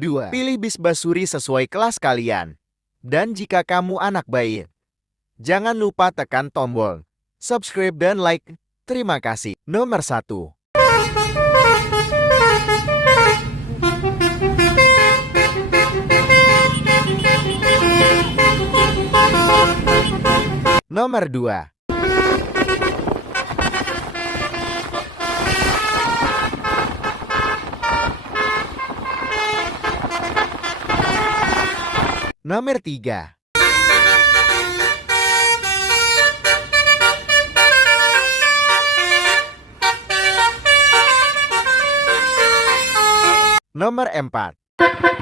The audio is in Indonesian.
2. Pilih bis basuri sesuai kelas kalian. Dan jika kamu anak baik, jangan lupa tekan tombol subscribe dan like. Terima kasih. Nomor 1. Nomor 2. Nomor 3. Nomor 4.